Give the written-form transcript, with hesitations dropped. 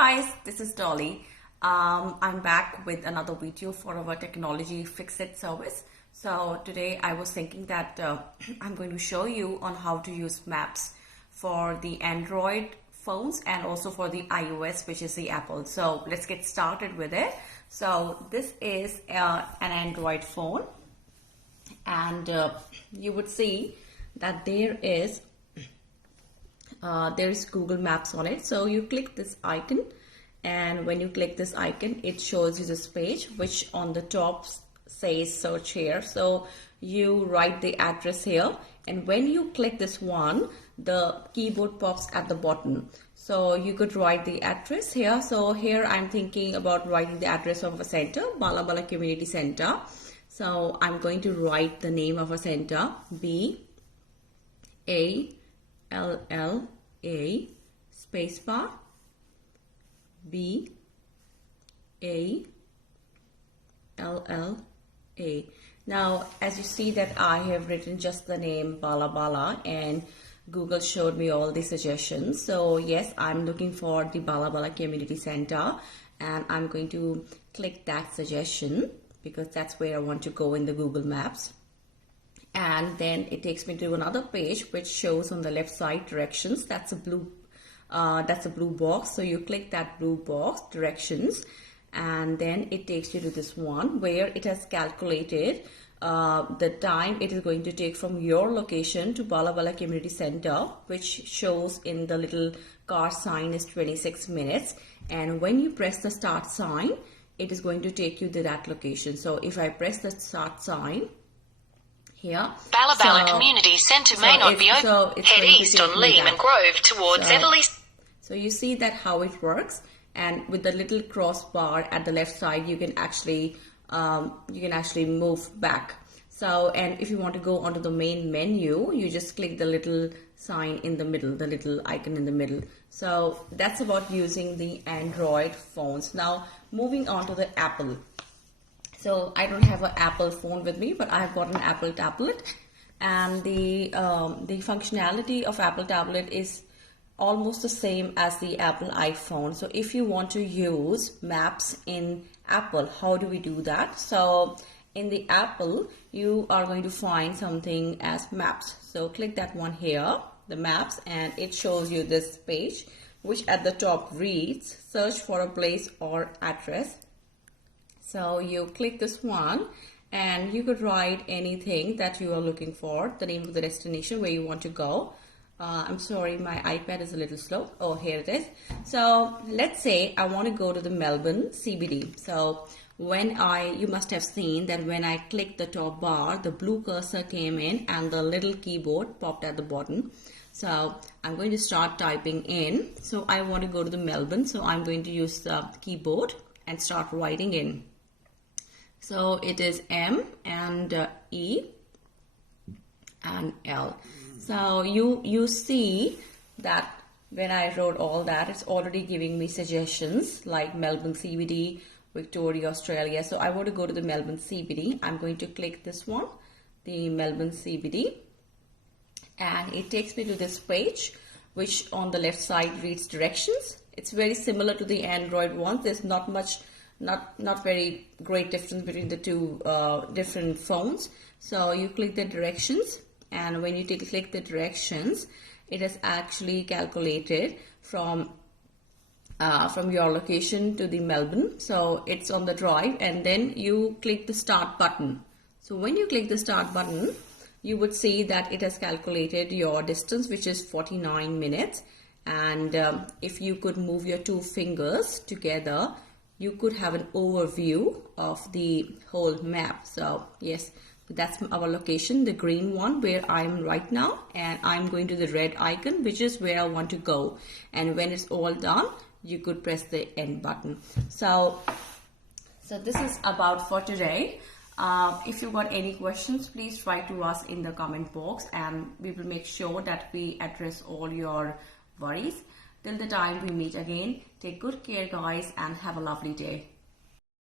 guys, this is Dolly. I'm back with another video for our technology fix-it service. So today I was thinking that I'm going to show you on how to use maps for the Android phones and also for the iOS, which is the Apple. So let's get started with it. So this is an Android phone, and you would see that there is Google Maps on it. So you click this icon, and when you click this icon, it shows you this page which on the top says search here. So you write the address here, and when you click this one, the keyboard pops at the bottom. So you could write the address here. So here I'm thinking about writing the address of a center, Bala Bala Community Center. So I'm going to write the name of a center, B-A-L-L-A spacebar B-A-L-L-A. Now, as you see that I have written just the name Bala Bala, and Google showed me all the suggestions. So yes, I'm looking for the Bala Bala Community Center, and I'm going to click that suggestion because that's where I want to go in the Google Maps. And then it takes me to another page which shows on the left side directions. That's a blue box. So you click that blue box, directions, and then it takes you to this one where it has calculated the time it is going to take from your location to Bala Bala Community Center, which shows in the little car sign is 26 minutes. And when you press the start sign, it is going to take you to that location. So if I press the start sign here, Bala Bala Community Centre may not be open. Head east on Lehman Grove towards Everly. So you see that how it works, and with the little crossbar at the left side, you can actually move back. So, and if you want to go onto the main menu, you just click the little sign in the middle, the little icon in the middle. So that's about using the Android phones. Now moving on to the Apple. So I don't have an Apple phone with me, but I've got an Apple tablet, and the functionality of Apple tablet is almost the same as the Apple iPhone. So if you want to use maps in Apple, how do we do that? So in the Apple, you are going to find something as maps. So click that one here, the maps, and it shows you this page, which at the top reads search for a place or address. So you click this one, and you could write anything that you are looking for, the name of the destination where you want to go. I'm sorry, my iPad is a little slow. Oh, here it is. So let's say I want to go to the Melbourne CBD. So you must have seen that when I clicked the top bar, the blue cursor came in and the little keyboard popped at the bottom. So I'm going to start typing in. So I want to go to the Melbourne. So I'm going to use the keyboard and start writing in. So it is M and E and L. So you see that when I wrote all that, it's already giving me suggestions like Melbourne CBD, Victoria, Australia. So I want to go to the Melbourne CBD. I'm going to click this one, the Melbourne CBD, and it takes me to this page, which on the left side reads directions. It's very similar to the Android one. There's not very great difference between the two different phones. So you click the directions, and when you click the directions, it is actually calculated from your location to the Melbourne. So it's on the drive, and then you click the start button. So when you click the start button, you would see that it has calculated your distance, which is 49 minutes. And if you could move your two fingers together, you could have an overview of the whole map. So yes, that's our location, the green one where I'm right now, and I'm going to the red icon, which is where I want to go. And when it's all done, you could press the end button. So this is about for today. If you got any questions, please write to us in the comment box, and we will make sure that we address all your worries. Till the time we meet again, take good care guys, and have a lovely day.